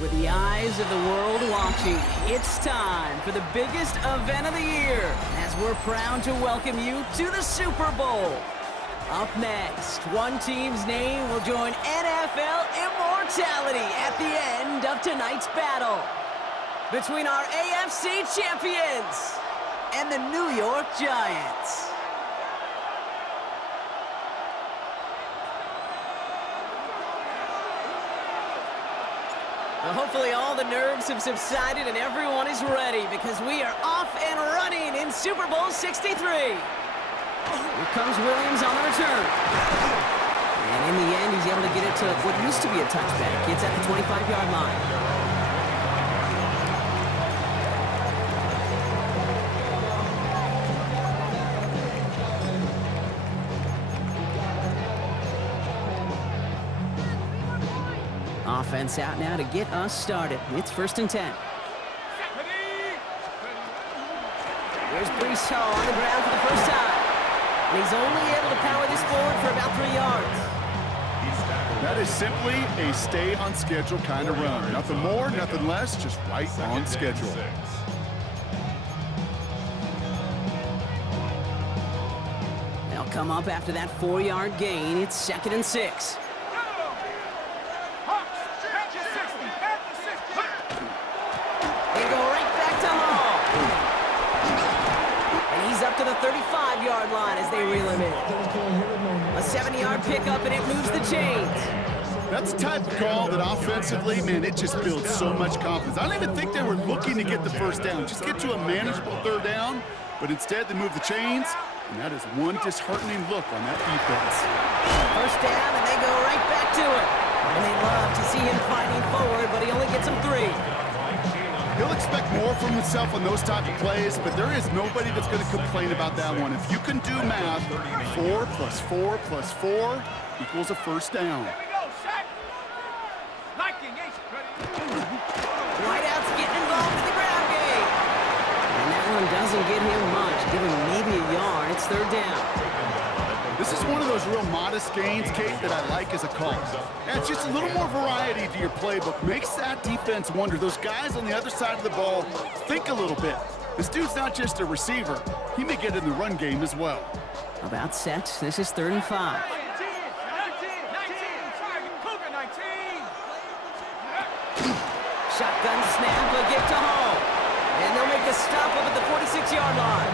With the eyes of the world watching, it's time for the biggest event of the year as we're proud to welcome you to the Super Bowl. Up next, one team's name will join NFL immortality at the end of tonight's battle between our AFC champions and the New York Giants. Well, hopefully all the nerves have subsided and everyone is ready because we are off and running in Super Bowl 63. Here comes Williams on the return. And in the end, he's able to get it to what used to be a touchback. It's at the 25-yard line. offense out now to get us started. It's 1st and 10. Here's Brees Hall on the ground for the first time. And he's only able to power this forward for about 3 yards. That is simply a stay-on-schedule kind of run. Nothing more, nothing less, just right on schedule. They'll come up after that 4-yard gain. It's 2nd and 6. They go right back to Hall. And he's up to the 35-yard line as they reel him in. A 70-yard pickup, and it moves the chains. That's the type of call that offensively, man, it just builds so much confidence. I don't even think they were looking to get the first down. Just get to a manageable 3rd down, but instead they move the chains, and that is one disheartening look on that defense. First down, and they go right back to it. And they love to see him fighting forward, but he only gets them 3. He'll expect more from himself on those type of plays, but there is nobody that's going to complain about that one. If you can do math, 4 plus 4 plus 4 equals a first down. Whiteout's getting involved in the ground game. And that one doesn't get him much. Give him maybe a yard. It's 3rd down. This is one of those real modest gains, Kate, that I like as a call. It's just a little more variety to your playbook. Makes that defense wonder. Those guys on the other side of the ball think a little bit. This dude's not just a receiver. He may get in the run game as well. About set. This is 3rd and 5. Shotgun snap, a give to Hall. And they'll make the stop up at the 46-yard line.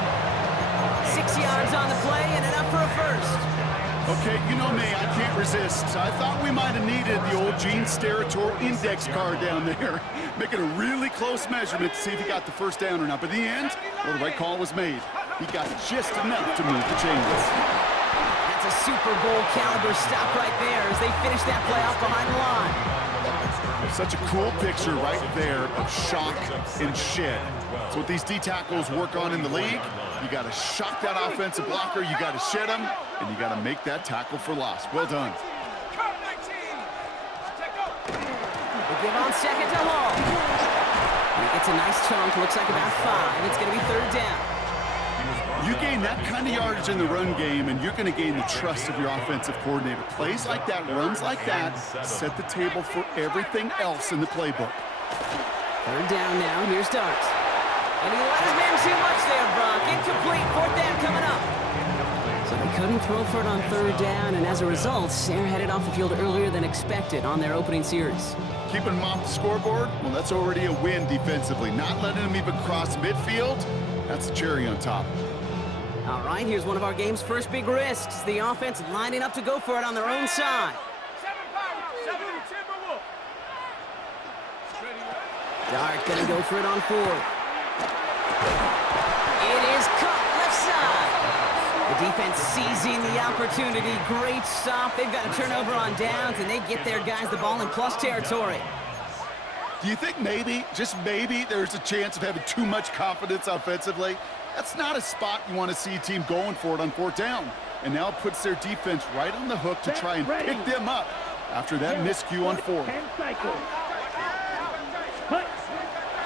6 yards on the play and enough for a first. Okay, you know me, I can't resist. I thought we might have needed the old Gene Steratore index card down there, making a really close measurement to see if he got the first down or not. But in the end, well, the right call was made. He got just enough to move the chains. That's a Super Bowl caliber stop right there as they finish that play off behind the line. Such a cool picture right there of shock and shed. That's what these D tackles work on in the league. You got to shock that offensive blocker, you got to shed him, and you got to make that tackle for loss. Well done. They give on 2nd to Hall. And he gets a nice chunk, looks like about 5. It's going to be 3rd down. You gain that kind of yardage in the run game, and you're going to gain the trust of your offensive coordinator. Plays like that, runs like that, set the table for everything else in the playbook. 3rd down now. Here's Darts. And he let his man too much there, Brock. Incomplete. 4th down coming up. So they couldn't throw for it on 3rd down, and as a result, they're headed off the field earlier than expected on their opening series. Keeping them off the scoreboard, well, that's already a win defensively. Not letting them even cross midfield, that's the cherry on top. All right, here's one of our game's first big risks. The offense lining up to go for it on their own side. Dart gonna go for it on 4th. It is cut left side. The defense seizing the opportunity. Great stop. They've got a turnover on downs, and they get their guys the ball in plus territory. Do you think maybe, just maybe, there's a chance of having too much confidence offensively? That's not a spot you want to see a team going for it on 4th down. And now it puts their defense right on the hook to try and pick them up after that miscue on 4th.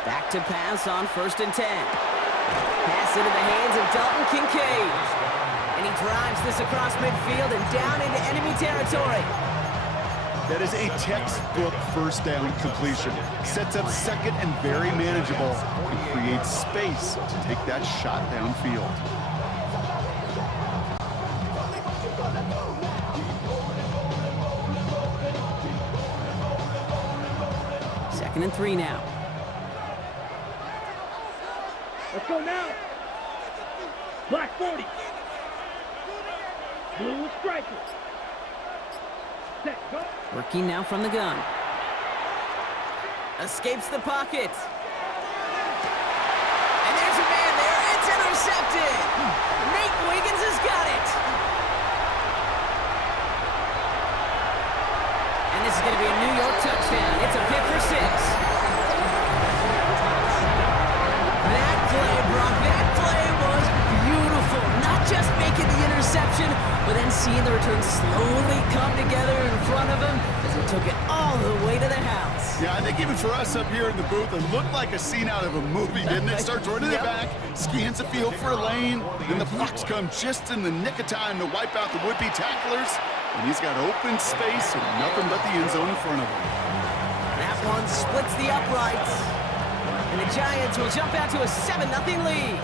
Back to pass on 1st and 10. Pass into the hands of Dalton Kincaid. And he drives this across midfield and down into enemy territory. That is a textbook first down completion. Sets up 2nd and very manageable and creates space to take that shot downfield. Second and 3 now. Let's go now. Black 40. Blue striker. Set, go. Working now from the gun. Escapes the pocket. And there's a man there. It's intercepted. Nate Wiggins has got it. And this is going to be a New York touchdown. It's a pick for 6. That play, Brock, that play was beautiful. Not just making the interception. reception, but then seeing the return slowly come together in front of him as he took it all the way to the house. Yeah, I think even for us up here in the booth, it looked like a scene out of a movie, didn't it? Starts running the back, scans the field for a lane, then the blocks come just in the nick of time to wipe out the would-be tacklers, and he's got open space and nothing but the end zone in front of him. That one splits the uprights, and the Giants will jump out to a 7-0 lead.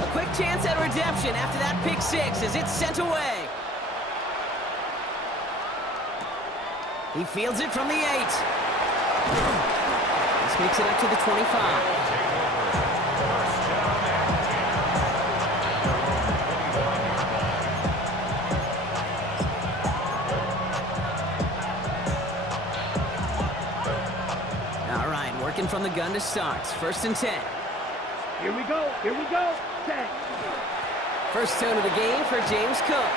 A quick chance at redemption after that pick six as it's sent away. He fields it from the 8. This makes it up to the 25. Working from the gun to start. 1st and 10. Here we go. Here we go. 10. First tone of the game for James Cook.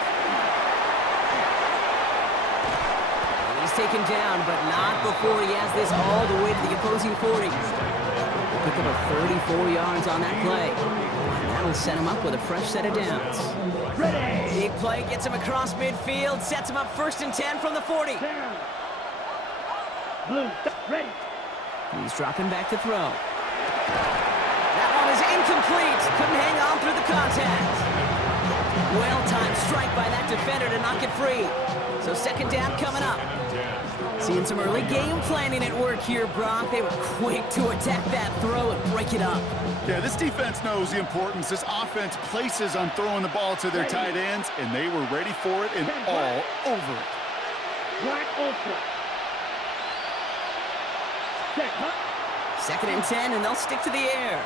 And he's taken down, but not before he has this all the way to the opposing 40. Pick up a 34 yards on that play. And that'll set him up with a fresh set of downs. Ready. Big play gets him across midfield, sets him up 1st and 10 from the 40. Down. Blue. Ready. He's dropping back to throw. That one is incomplete. Couldn't hang on through the contact. Well-timed strike by that defender to knock it free. So 2nd down coming up. Seeing some early game planning at work here, Brock. They were quick to attack that throw and break it up. Yeah, this defense knows the importance this offense places on throwing the ball to their tight ends, and they were ready for it and all over it. Black ultra. 2nd and 10, and they'll stick to the air.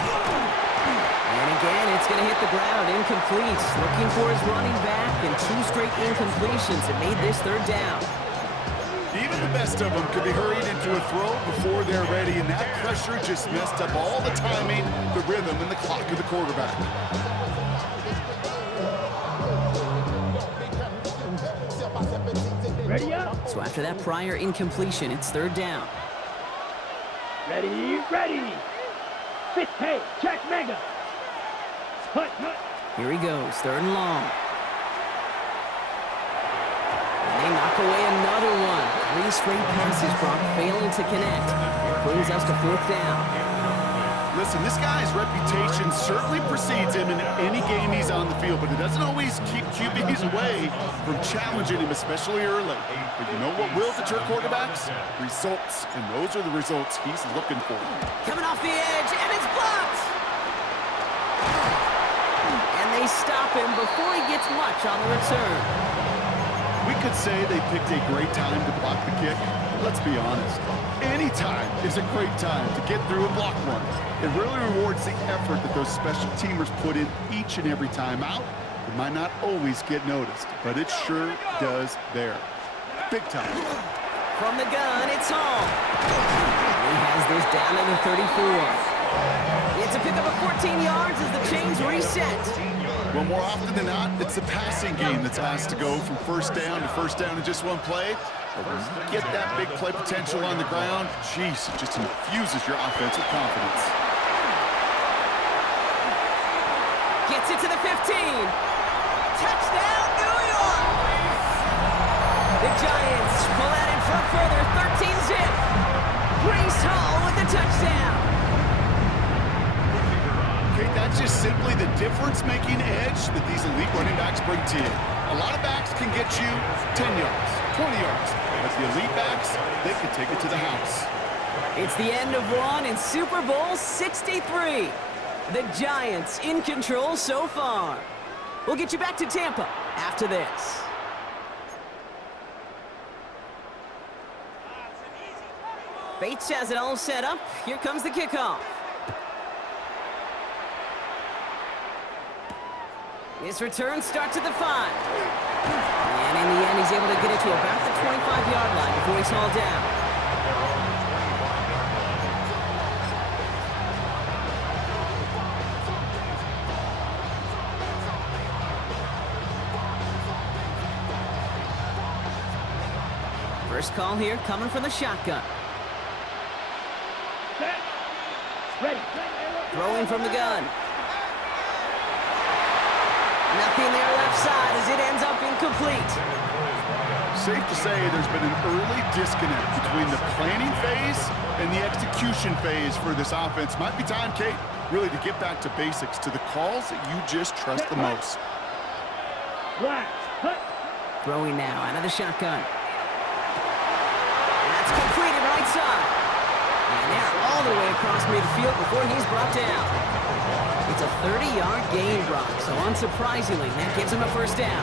And again, it's going to hit the ground, incomplete. Looking for his running back, and 2 straight incompletions that made this 3rd down. Even the best of them could be hurried into a throw before they're ready, and that pressure just messed up all the timing, the rhythm, and the clock of the quarterback. Ready up. So after that prior incompletion, it's 3rd down. Ready, ready. Fit, hey, check mega. Hut. Here he goes, 3rd and long. And they knock away another one. 3 straight passes, Brock failing to connect. It brings us to 4th down. Listen, this guy's reputation certainly precedes him in any game he's on the field, but it doesn't always keep QBs away from challenging him, especially early. But you know what will deter quarterbacks? Results, and those are the results he's looking for. Coming off the edge, and it's blocked! And they stop him before he gets much on the return. We could say they picked a great time to block the kick. Let's be honest. Any time is a great time to get through a block run. It really rewards the effort that those special teamers put in each and every time out. It might not always get noticed, but it sure does there. Big time. From the gun, it's home. He has this down to the 34. It's a pickup of 14 yards as the chains reset. Well, more often than not, it's the passing game that's asked to go from 1st down to 1st down in just one play. But when you get that big play potential on the ground, geez, it just infuses your offense with confidence. Gets it to the 15. Touchdown, New York! The Giants pull out in front further, 13-zip. Breece Hall with the touchdown. Okay, that's just simply the difference-making edge that these elite running backs bring to you. A lot of backs can get you 10 yards, 20 yards. But the elite backs, they can take it to the house. It's the end of one in Super Bowl 63. The Giants in control so far. We'll get you back to Tampa after this. Bates has it all set up. Here comes the kickoff. This return starts at the 5. And in the end, he's able to get it to about the 25-yard line before he's hauled down. First call here coming from the shotgun. Set. Ready. Throwing from the gun. Nothing there left side as it ends up incomplete. Safe to say there's been an early disconnect between the planning phase and the execution phase for this offense. Might be time, Kate, really to get back to basics, to the calls that you just trust the most. Throwing now out of the shotgun. That's completed right side. And they're all the way across midfield before he's brought down. It's a 30-yard gain, Brock, so unsurprisingly, that gives him a first down.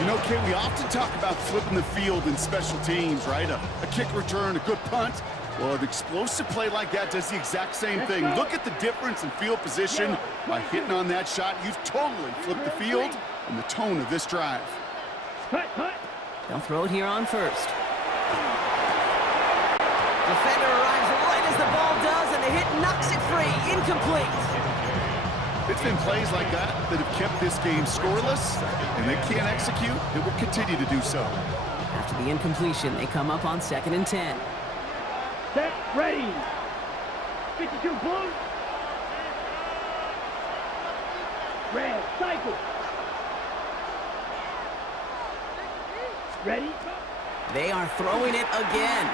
You know, Kate, we often talk about flipping the field in special teams, right? A kick return, a good punt. Well, an explosive play like that does the exact same thing. Look at the difference in field position. By hitting on that shot, you've totally flipped the field and the tone of this drive. They'll throw it here on first. Defender arrives right as the ball does, and the hit knocks it free. Incomplete. It's been plays like that that have kept this game scoreless, and they can't execute. It will continue to do so. After the incompletion, they come up on 2nd and 10. Set, ready. 52 blue. Red, cycle. Ready? They are throwing it again.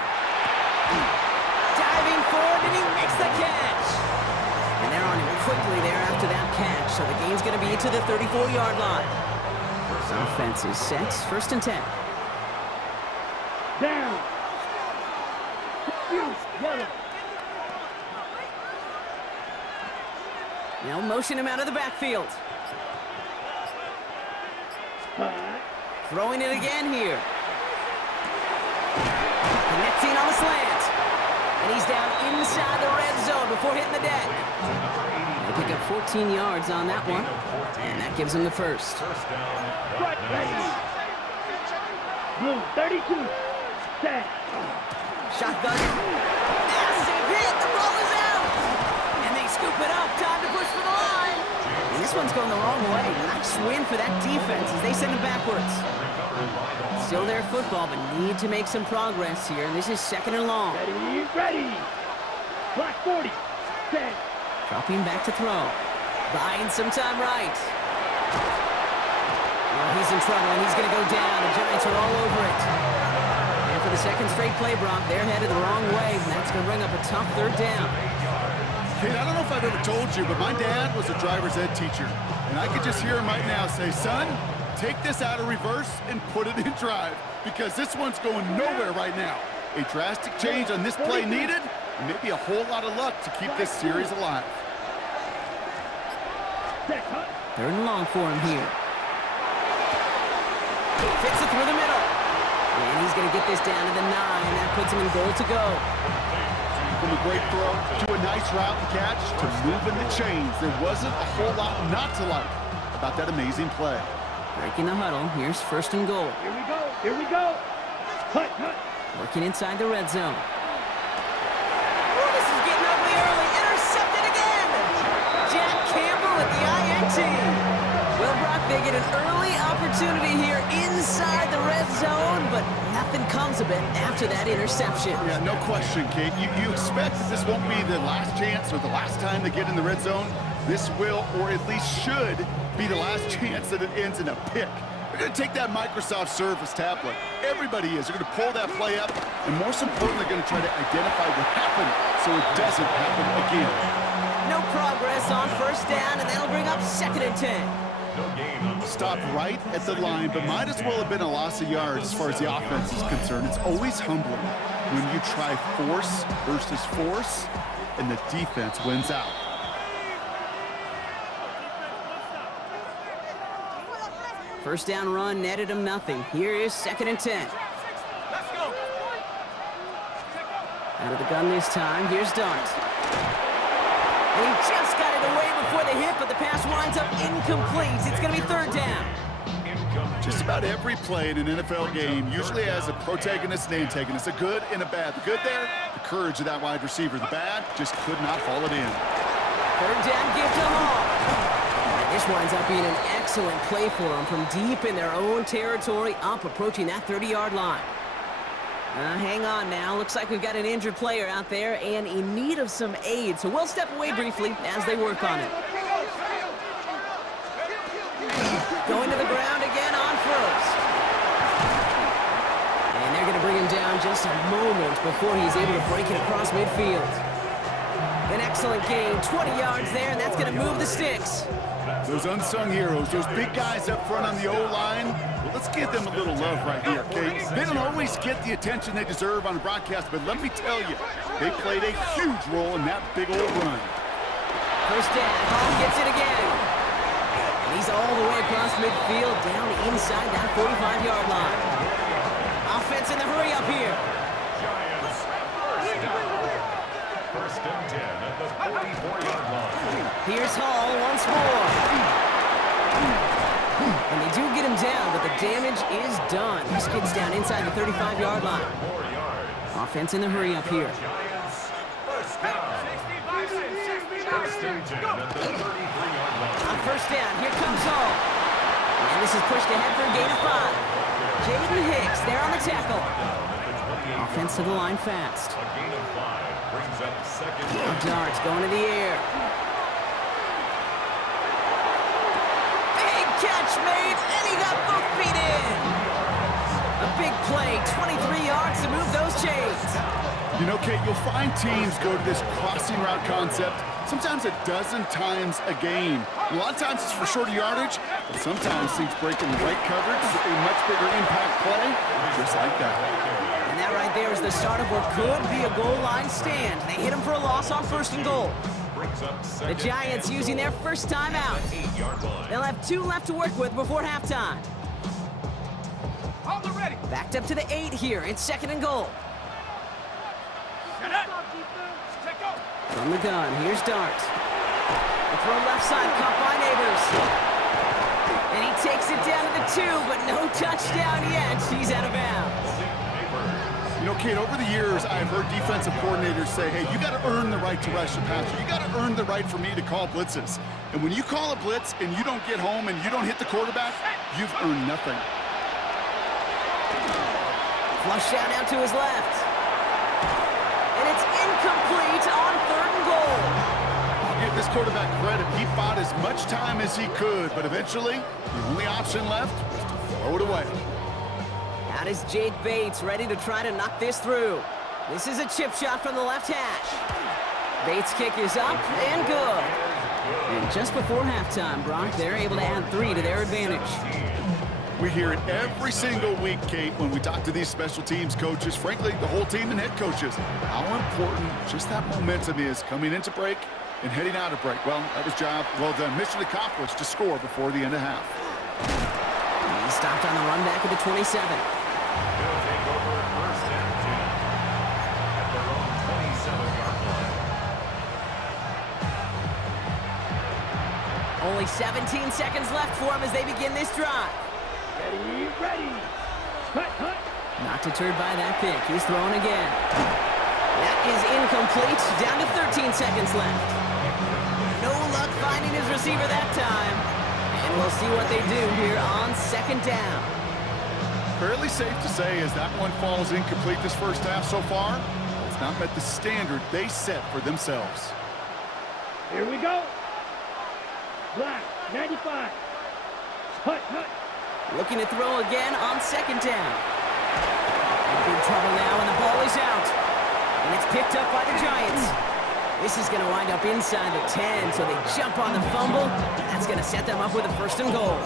Diving forward, and he makes the catch. And they're on him quickly there after that catch, so the game's going to be to the 34-yard line. Offense is set, 1st and 10. Down. Yellow. They'll motion him out of the backfield. Throwing it again here. Connecting on the slant. And he's down inside the red zone before hitting the deck. They pick up 14 yards on that one. And that gives him the first. Blue, 32. Set. Shotgun. Massive hit. The ball is out. And they scoop it up. Time to push for the line. And this one's going the wrong way. Nice win for that defense as they send it backwards. Still their football, but need to make some progress here. And this is 2nd and long. Ready, ready. Black 40. Set. Dropping back to throw. Buying some time right. Well, he's in trouble, and he's going to go down. The Giants are all over it. And for the 2nd straight play, Brock, they're headed the wrong way, and that's going to bring up a tough 3rd down. Kate, I don't know if I've ever told you, but my dad was a driver's ed teacher. And I could just hear him right now say, son, take this out of reverse and put it in drive, because this one's going nowhere right now. A drastic change on this play needed, and maybe a whole lot of luck to keep this series alive. 3rd and long for him here. Fits it through the middle. And he's going to get this down to the 9. That puts him in goal to go. From a great throw to a nice route and catch to moving the chains, there wasn't a whole lot not to like about that amazing play. Breaking the huddle. Here's 1st and goal. Here we go. Here we go. Cut, cut. Working inside the red zone. Oh, this is getting ugly early. Intercepted again. Jack Campbell with the INT. Well, Brock, they get an early opportunity here inside the red zone, but nothing comes of it after that interception. Yeah, no question, Kate. You expect that this won't be the last chance or the last time they get in the red zone. This will, or at least should, be the last chance that it ends in a pick. They're going to take that Microsoft Surface tablet. Everybody is. They're going to pull that play up, and most importantly, they're going to try to identify what happened so it doesn't happen again. No progress on 1st down, and that'll bring up 2nd and 10. Stopped right at the line, but might as well have been a loss of yards as far as the offense is concerned. It's always humbling when you try force versus force, and the defense wins out. First down run netted him nothing. Here is 2nd and 10. Let's go. Out of the gun this time. Here's Dart. And he just got it away before the hit, but the pass winds up incomplete. It's going to be 3rd down. Just about every play in an NFL game usually has a protagonist and antagonist, a good and a bad. The good there, the courage of that wide receiver. The bad, just could not haul it in. 3rd down give to Hall. And this winds up being an excellent play for them from deep in their own territory, up approaching that 30-yard line. Hang on now. Looks like we've got an injured player out there and in need of some aid. So we'll step away briefly as they work on it. Going to the ground again on first. And they're going to bring him down just a moment before he's able to break it across midfield. An excellent gain, 20 yards there, and that's going to move the sticks. Those unsung heroes, those big guys up front on the O-line, well, let's give them a little love right here, okay? They don't always get the attention they deserve on the broadcast, but let me tell you, they played a huge role in that big old run. First down, Hall gets it again. And he's all the way across midfield, down inside that 45-yard line. Offense in the hurry up here. First and 10 at the 44-yard line. Here's Hall once more. And they do get him down, but the damage is done. He skids down inside the 35-yard line. Offense in the hurry up here. First down. First and 10 at the 33-yard line. On first down, here comes Hall. And this is pushed ahead for a gain of 5. Jaden Hicks there on the tackle. Offense to the line fast. A gain of 5 brings up second. Now Darts going to the air. Big catch made, and he got both feet in. A big play, 23 yards to move those chains. You know, Kate, you'll find teams go to this crossing route concept sometimes a dozen times a game. And a lot of times it's for shorter yardage, but sometimes things break in the right coverage, a much bigger impact play, just like that. And that right there is the start of what could be a goal line stand. They hit him for a loss on first and goal. The Giants using their first time out. They'll have 2 left to work with before halftime. Backed up to the 8 here. It's second and goal. From the gun, here's Dart. The throw left side, caught by Neighbors. And he takes it down to the 2, but no touchdown yet. He's out of bounds. You know, Kate, over the years, I've heard defensive coordinators say, hey, you got to earn the right to rush the passer. You got to earn the right for me to call blitzes. And when you call a blitz and you don't get home and you don't hit the quarterback, you've earned nothing. Flush down now to his left. And it's incomplete on third and goal. I'll give this quarterback credit. He bought as much time as he could, but eventually, the only option left was to throw it away. Out is Jake Bates, ready to try to knock this through. This is a chip shot from the left hash. Bates' kick is up and good. And just before halftime, Brock, they're able to add 3 to their advantage. We hear it every single week, Kate, when we talk to these special teams coaches, frankly, the whole team and head coaches, how important just that momentum is coming into break and heading out of break. Well, that was job well done. Mission accomplished to score before the end of half. He stopped on the run back at the 27. They'll take over first and 10 at their own 27-yard line. Only 17 seconds left for him as they begin this drive. Ready. Hut. Not deterred by that pick. He's throwing again. That is incomplete. Down to 13 seconds left. No luck finding his receiver that time. And we'll see what they do here on second down. Fairly safe to say as that one falls incomplete this first half so far, it's not met the standard they set for themselves. Here we go. Black, 95. Hut. Looking to throw again on second down. In big trouble now, and the ball is out. And it's picked up by the Giants. This is going to wind up inside the 10, so they jump on the fumble. That's going to set them up with a first and goal.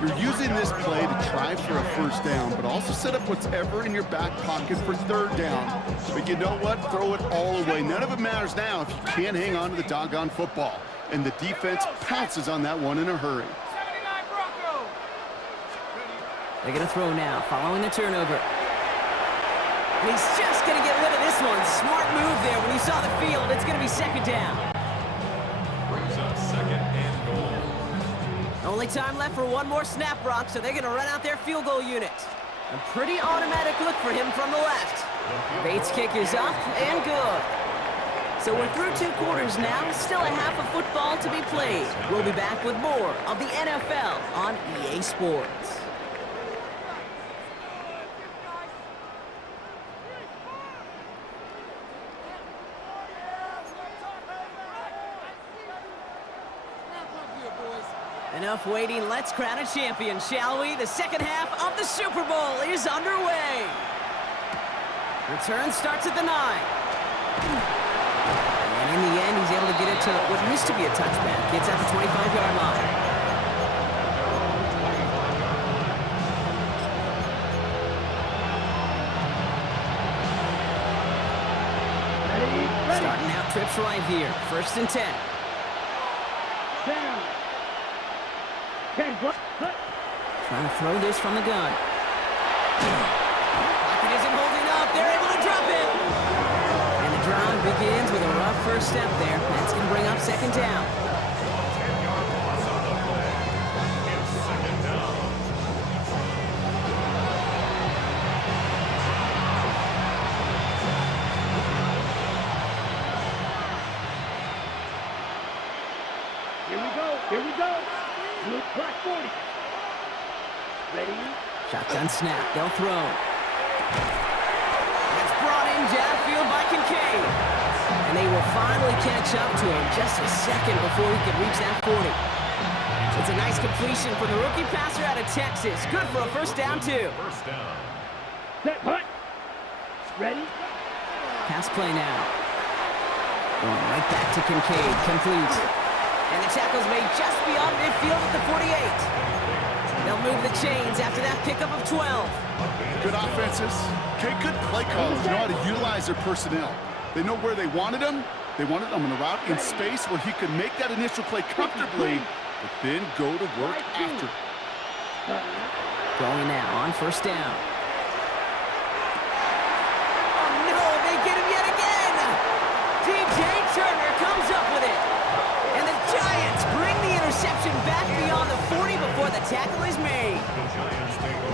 You're using this play to try for a first down, but also set up whatever in your back pocket for third down. But you know what? Throw it all away. None of it matters now if you can't hang on to the doggone football. And the defense pounces on that one in a hurry. They're going to throw now, following the turnover. And he's just going to get rid of this one. Smart move there. When you saw the field, it's going to be second down. Brings up second and goal. Only time left for one more snap, Brock, so they're going to run out their field goal unit. A pretty automatic look for him from the left. Bates' kick is up and good. So we're through 2 quarters now. Still a half of football to be played. We'll be back with more of the NFL on EA Sports. Enough waiting, let's crown a champion, shall we? The second half of the Super Bowl is underway. Return starts at the 9. And in the end, he's able to get it to what used to be a touchback. Gets at the 25-yard line. Starting out trips right here. 1st and 10. Trying to throw this from the gun. Pocket isn't holding up. They're able to drop it. And the drive begins with a rough first step there. That's going to bring up 2nd down. 10-yard loss on the play. It's 2nd down. Here we go. Blue clock 40. Ready? Shotgun snap. They'll throw. It's brought in downfield by Kincaid. And they will finally catch up to him just a second before he could reach that 40. It's a nice completion for the rookie passer out of Texas. Good for a 1st down, too. 1st down. Set, punt. Ready? Pass play now. Going right back to Kincaid. Complete. And the tackle's made just beyond midfield at the 48. They'll move the chains after that pickup of 12. Good offenses. Okay, good play callers. Know how to utilize their personnel. They know where they wanted him. They wanted him in a route in space where he could make that initial play comfortably, but then go to work after. Going now on 1st down. Oh, no, they get him yet again. DJ Turner comes up with it. And the Giants bring the interception back beyond the 40 before the tackle is made.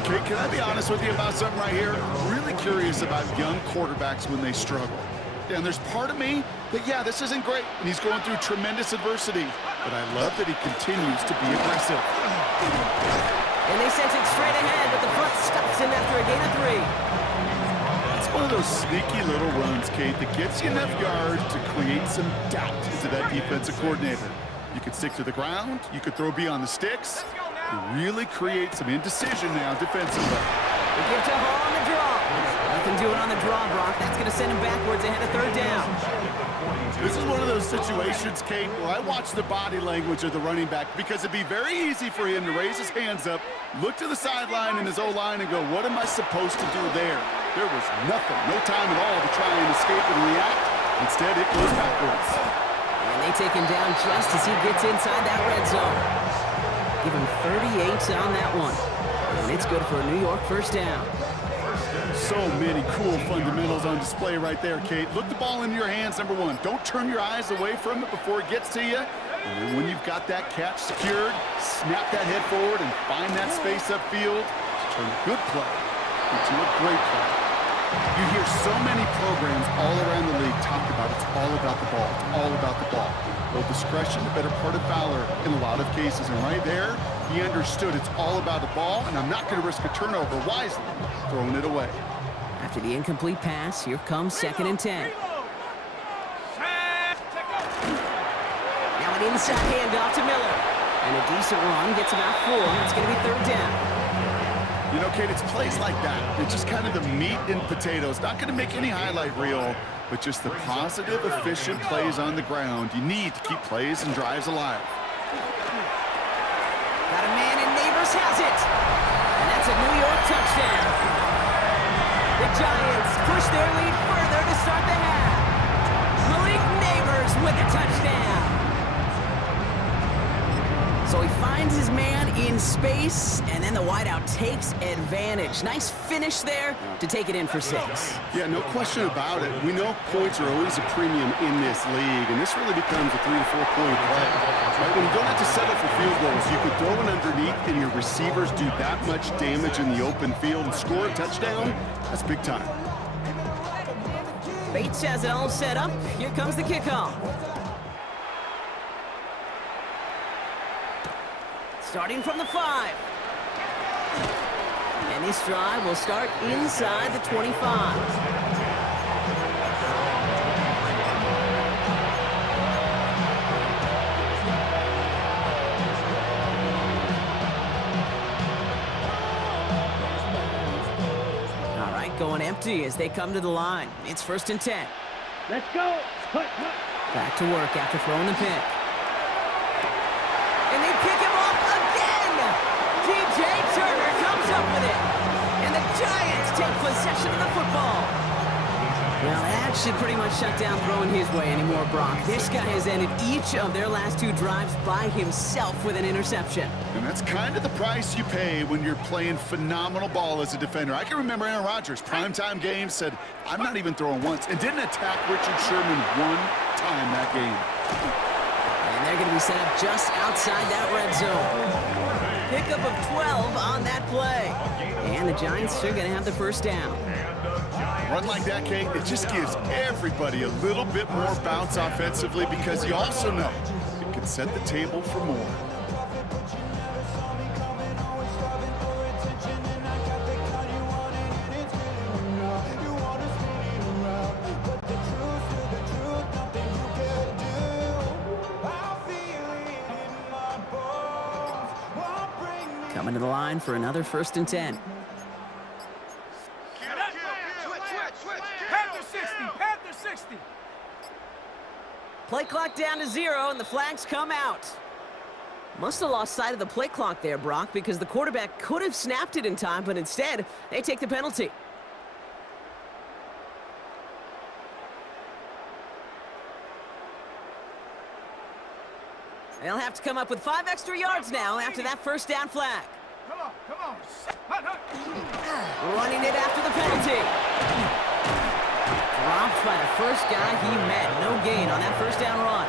Okay, can I be honest with you about something right here? I'm really curious about young quarterbacks when they struggle. And there's part of me that, yeah, this isn't great, and he's going through tremendous adversity. But I love that he continues to be aggressive. And they sent it straight ahead, but the front stops him after a gain of 3. It's one of those sneaky little runs, Kate, that gets you enough yards to create some doubt into that defensive coordinator. You could stick to the ground. You could throw beyond the sticks. You really create some indecision now defensively. They give to Hall on the draw. Nothing doing on the draw, Brock. That's going to send him backwards ahead of 3rd down. This is one of those situations, Kate, where I watch the body language of the running back because it'd be very easy for him to raise his hands up, look to the sideline in his O-line and go, what am I supposed to do there? There was nothing, no time at all to try and escape and react. Instead, it goes backwards. And they take him down just as he gets inside that red zone. Give him 38 on that one. And it's good for a New York 1st down. So many cool fundamentals on display right there, Kate. Look the ball into your hands, number 1. Don't turn your eyes away from it before it gets to you. And then when you've got that catch secured, snap that head forward and find that space upfield to turn a good play into a great play. You hear so many programs all around the league talk about it's all about the ball. It's all about the ball. Well, discretion, the better part of valor in a lot of cases. And right there, he understood it's all about the ball, and I'm not going to risk a turnover wisely, throwing it away. After the incomplete pass, here comes 2nd and 10. Now an inside handoff to Miller. And a decent run gets about 4. It's going to be 3rd down. You know, Kate, it's plays like that. It's just kind of the meat and potatoes. Not going to make any highlight reel, but just the positive, efficient plays on the ground. You need to keep plays and drives alive. Got a man, and Neighbors has it. And that's a New York touchdown. The Giants push their lead further to start the half. Malik Neighbors with a touchdown. So he finds his man in space, and then the wideout takes advantage. Nice finish there to take it in for 6. Yeah, no question about it. We know points are always a premium in this league, and this really becomes a 3 to 4 point play. Right? When you don't have to settle for field goals, you can throw it underneath, and your receivers do that much damage in the open field and score a touchdown. That's big time. Bates has it all set up. Here comes the kickoff. Starting from the 5. And this drive will start inside the 25. going empty as they come to the line. It's 1st and 10. Let's go. Hut, hut. Back to work after throwing the pick. And they pick him off again! DJ Turner comes up with it. And the Giants take possession of the football. Well, that should pretty much shut down throwing his way anymore, Brock. This guy has ended each of their last 2 drives by himself with an interception. And that's kind of the price you pay when you're playing phenomenal ball as a defender. I can remember Aaron Rodgers, primetime game, said, I'm not even throwing once, and didn't attack Richard Sherman one time that game. And they're going to be set up just outside that red zone. Pickup of 12 on that play. And the Giants are going to have the first down. Run like that, Kate, it just gives everybody a little bit more bounce offensively because you also know it can set the table for more. Coming to the line for another 1st and 10. Panther 60. Play clock down to 0, and the flags come out. Must have lost sight of the play clock there, Brock, because the quarterback could have snapped it in time, but instead, they take the penalty. They'll have to come up with 5 extra yards now after that 1st down flag. Come on. Hut, hut. Running it after the penalty. Dropped by the first guy he met. No gain on that 1st down run.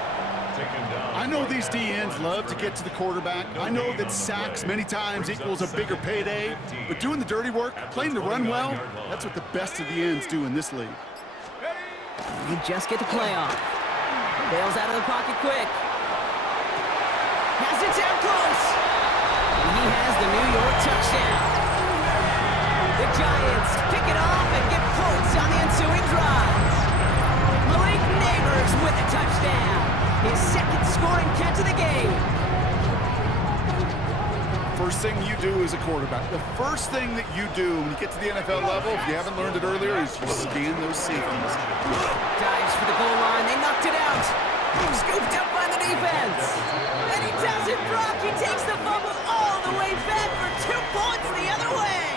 I know these DNs love to get to the quarterback. I know that sacks many times equals a bigger payday, but doing the dirty work, playing the run well, that's what the best of the ends do in this league. You just get the play off. Bails out of the pocket quick. Has it down close. And he has the New York touchdown. The Giants pick it off and get points on the ensuing drive. Malik Neighbors with a touchdown. His 2nd scoring catch of the game. First thing you do as a quarterback, the first thing that you do when you get to the NFL level, if you haven't learned it earlier, is you scan those safeties. Dives for the goal line. They knocked it out. Scooped up by the defense. And he does it, Brock. He takes the fumble all the way back for 2 points the other way.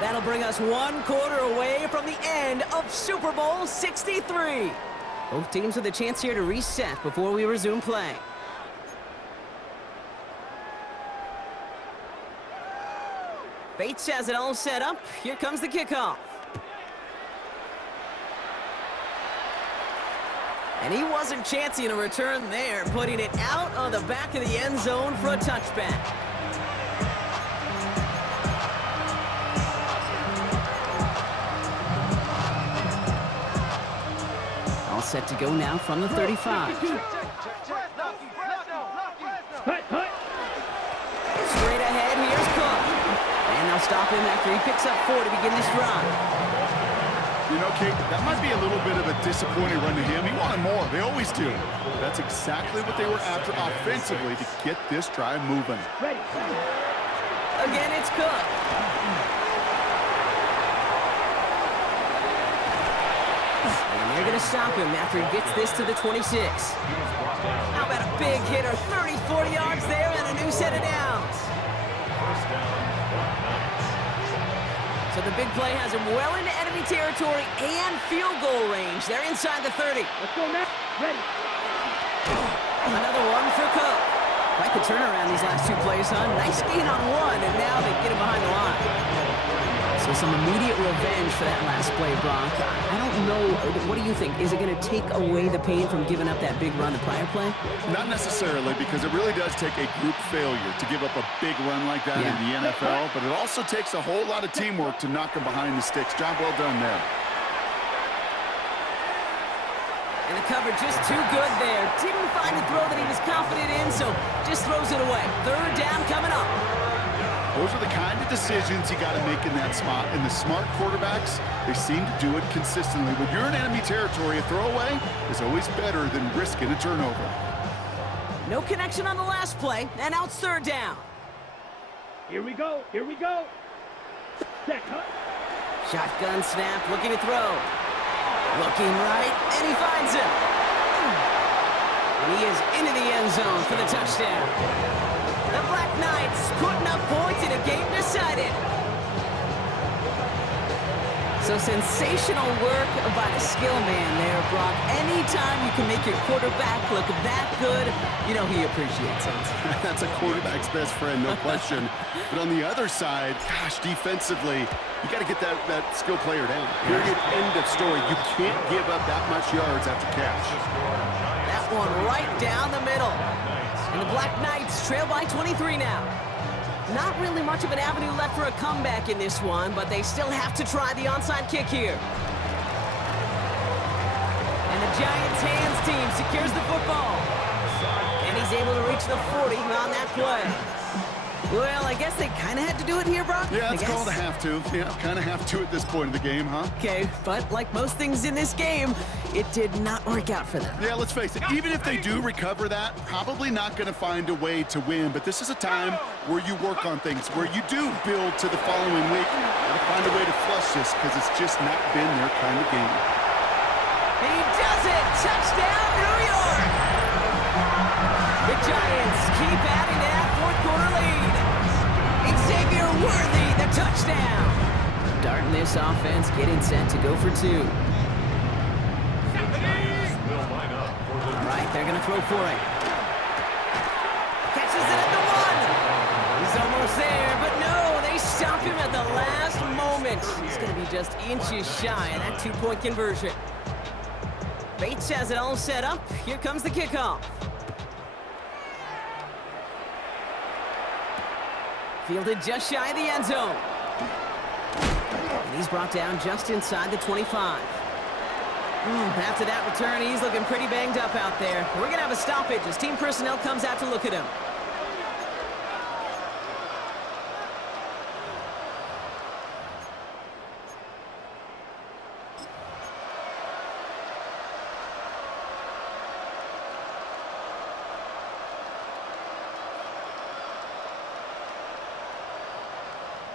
That'll bring us 1 quarter away from the end of Super Bowl 63. Both teams with a chance here to reset before we resume play. Bates has it all set up. Here comes the kickoff. And he wasn't chancing a return there, putting it out on the back of the end zone for a touchback. All set to go now from the 35. Straight ahead, here's Cook. And they'll stop him after he picks up 4 to begin this drive. You know, Kate, that might be a little bit of a disappointing run to him. He wanted more. They always do. That's exactly what they were after offensively to get this drive moving. Ready. Again, it's Cook. And they're going to stop him after he gets this to the 26. How about a big hitter? 30, 40 yards there and a new set of downs. So the big play has him well into enemy territory and field goal range. They're inside the 30. Let's go, Matt. Ready. Another one for Cook. Quite the turnaround these last 2 plays, huh? Nice gain on 1, and now they get him behind the line. So some immediate revenge for that last play, Brock. I don't know. What do you think? Is it going to take away the pain from giving up that big run the prior play? Not necessarily, because it really does take a group failure to give up a big run like that in the NFL, but it also takes a whole lot of teamwork to knock him behind the sticks. Job well done there. And the cover just too good there. Didn't find a throw that he was confident in, so just throws it away. 3rd down coming up. Those are the kind of decisions you got to make in that spot. And the smart quarterbacks, they seem to do it consistently. When you're in enemy territory, a throwaway is always better than risking a turnover. No connection on the last play, and now it's 3rd down. Here we go. Set, hut. Shotgun snap, looking to throw. Looking right, and he finds him. And he is into the end zone for the touchdown. The Black Knights putting up points in a game decided. So sensational work by the skill man there, Brock. Anytime you can make your quarterback look that good, you know he appreciates it. That's a quarterback's best friend, no question. But on the other side, gosh, defensively, you got to get that skill player down. Period, end of story. You can't give up that much yards after catch. That one right down the middle. And the Black Knights trail by 23 now. Not really much of an avenue left for a comeback in this one, but they still have to try the onside kick here. And the Giants' hands team secures the football. And he's able to reach the 40 on that play. Well, I guess they kind of had to do it here, Brock? Yeah, it's called a have to. Yeah, kind of have to at this point of the game, huh? Okay, but like most things in this game, it did not work out for them. Yeah, let's face it, even if they do recover that, probably not going to find a way to win. But this is a time where you work on things, where you do build to the following week. Gotta find a way to flush this, because it's just not been their kind of game. He does it! Touchdown, New York! The Giants keep adding to that fourth quarter lead. Xavier Worthy, the touchdown. Darting this offense, getting set to go for two. All right, they're going to throw for it. Catches it at the one. He's almost there, but no, they stop him at the last moment. He's going to be just inches shy of that two-point conversion. Bates has it all set up. Here comes the kickoff. Fielded just shy of the end zone. And he's brought down just inside the 25. After that return, he's looking pretty banged up out there. We're going to have a stoppage as team personnel comes out to look at him.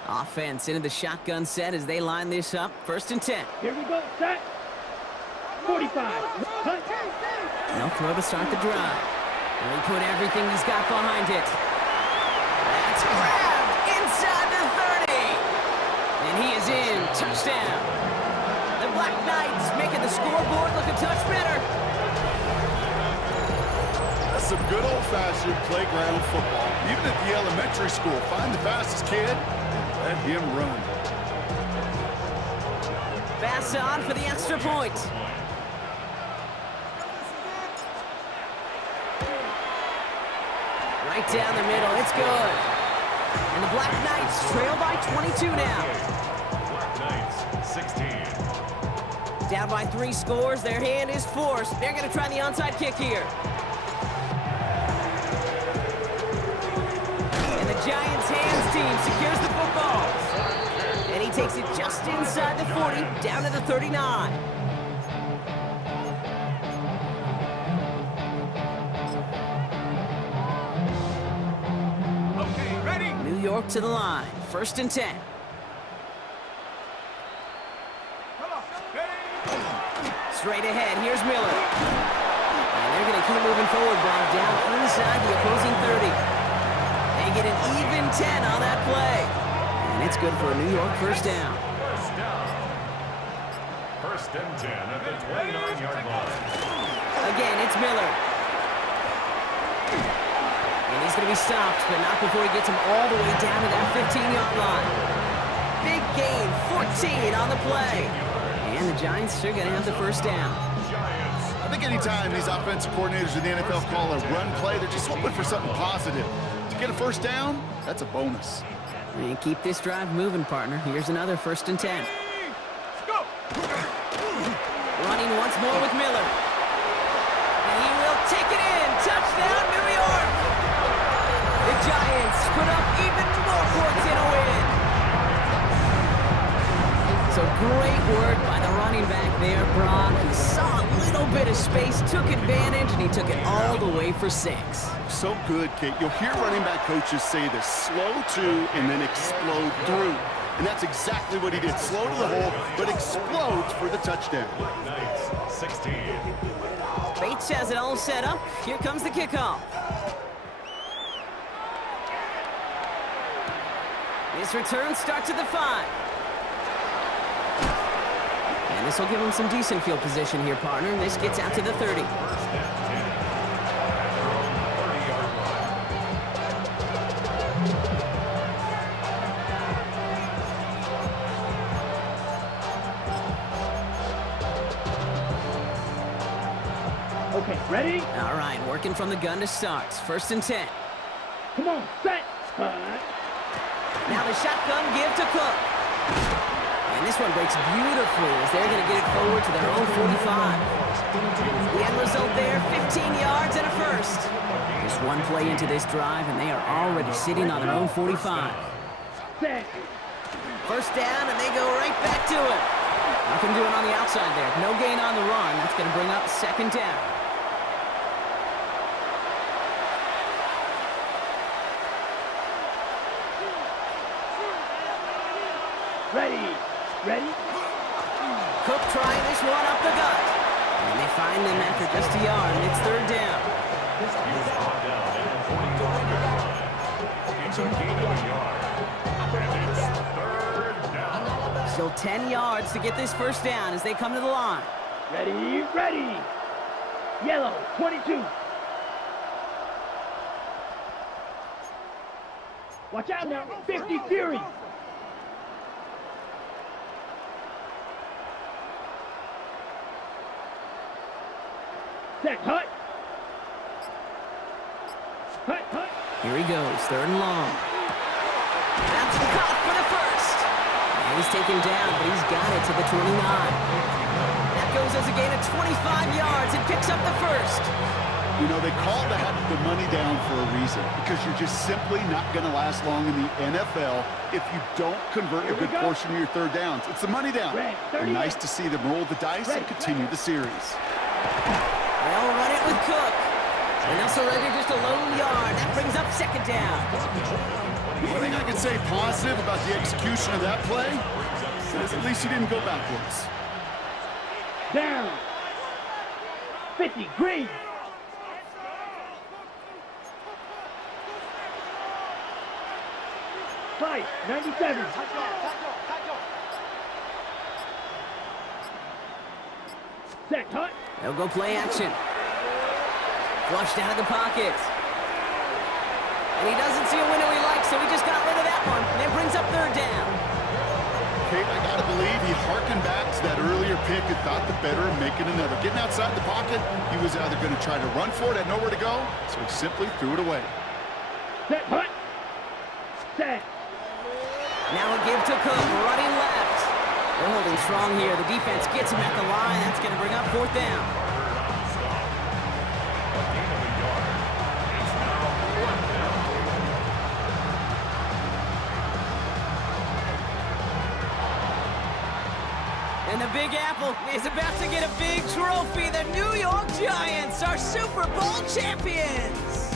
Offense into the shotgun set as they line this up. 1st and 10. Here we go, set. 45. Cut. No throw to start the drive. And he put everything he's got behind it. That's grabbed inside the 30. And he is in. Touchdown. The Black Knights making the scoreboard look a touch better. That's some good old-fashioned playground football. Even at the elementary school, find the fastest kid, let him run. Pass on for the extra point. Right down the middle, it's good. And the Black Knights trail by 22 now. Black Knights, 16. Down by 3 scores, their hand is forced. They're going to try the onside kick here. And the Giants' hands team secures the football. And he takes it just inside the 40, down to the 39. Okay, ready? New York to the line, 1st and 10. Straight ahead, here's Miller. And they're going to keep moving forward, Bob, down inside the opposing 30. They get an even 10 on that play. And it's good for a New York first down. First down. 1st and 10 at the 29-yard line. Again, it's Miller. And he's going to be stopped, but not before he gets him all the way down to that 15-yard line. Big gain, 14 on the play. And the Giants are going to have the first down. I think anytime these offensive coordinators in the NFL call a run play, they're just hoping for something positive. To get a first down, that's a bonus. And keep this drive moving, partner. Here's another 1st and 10. Running once more with Miller. And he will take it in. Touchdown, New York! The Giants put up even more points in a win. So great work by the running back there, Brock. He saw a little bit of space, took advantage, and he took it all the way for 6. So good, Kate. You'll hear running back coaches say this: slow to and then explode through. And that's exactly what he did. Slow to the hole, but explodes for the touchdown. Knights, 16. Bates has it all set up. Here comes the kickoff. This return starts at the 5. And this will give him some decent field position here, partner. This gets out to the 30. First and 10. At their own 30-yard line. Okay, ready? All right, working from the gun to start. First and 10. Come on, set. Now the shotgun give to Cook. And this one breaks beautifully as they're going to get it forward to their own 45. The end result there, 15 yards and a first. Just one play into this drive, and they are already sitting on their own 45. Set. First down, and they go right back to it. Nothing doing on the outside there. No gain on the run. That's going to bring up second down. Ready. Ready? Cook trying this one up the gut. And they find them after just a yard, and it's third down. This is on down at the 40-yard line. It's a gain of a yard. And it's third down. Still 10 yards to get this first down as they come to the line. Ready. Ready. Yellow, 22. Watch out now. 50 Fury. Set, hut. Hut. Here he goes, third and long. That's caught for the first. And he's taken down, but he's got it to the 29. That goes as a gain of 25 yards and picks up the first. You know, they call that the money down for a reason, because you're just simply not going to last long in the NFL if you don't convert a good portion of your third downs. It's the money down. And nice to see them roll the dice and continue the series. They'll run it with Cook. And they'll surrender just a lone yard. That brings up second down. One thing I can say positive about the execution of that play is at least he didn't go backwards. Down. 50 Green. Five, 97. Set, hut. They'll go play action. Flushed out of the pocket. And he doesn't see a window he likes, so he just got rid of that one. And it brings up third down. Kate, I gotta believe he harkened back to that earlier pick and thought the better of making another. Getting outside the pocket, he was either going to try to run for it, had nowhere to go, so he simply threw it away. Set, hut. Set. Now a give to Cook, running left. They're holding strong here. The defense gets him at the line. That's going to bring up fourth down. And the Big Apple is about to get a big trophy. The New York Giants are Super Bowl champions.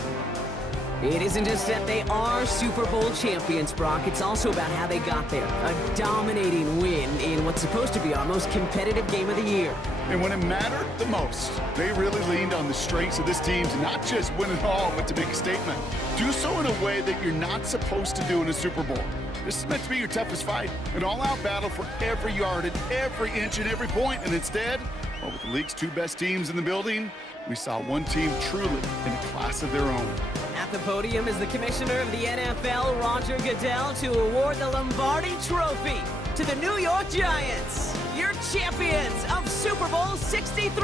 It isn't just that they are Super Bowl champions, Brock. It's also about how they got there. A dominating win in what's supposed to be our most competitive game of the year. And when it mattered the most, they really leaned on the strengths of this team to not just win it all, but to make a statement. Do so in a way that you're not supposed to do in a Super Bowl. This is meant to be your toughest fight, an all-out battle for every yard and every inch and every point. And instead, well, with the league's two best teams in the building, we saw one team truly in a class of their own. At the podium is the commissioner of the NFL, Roger Goodell, to award the Lombardi Trophy to the New York Giants, your champions of Super Bowl 63.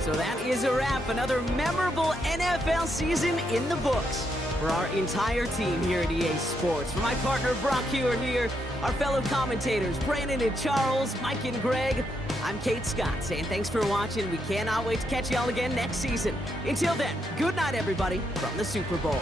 So that is a wrap. Another memorable NFL season in the books for our entire team here at EA Sports. For my partner, Brock Hewitt here, our fellow commentators, Brandon and Charles, Mike and Greg, I'm Kate Scott saying thanks for watching. We cannot wait to catch y'all again next season. Until then, good night, everybody, from the Super Bowl.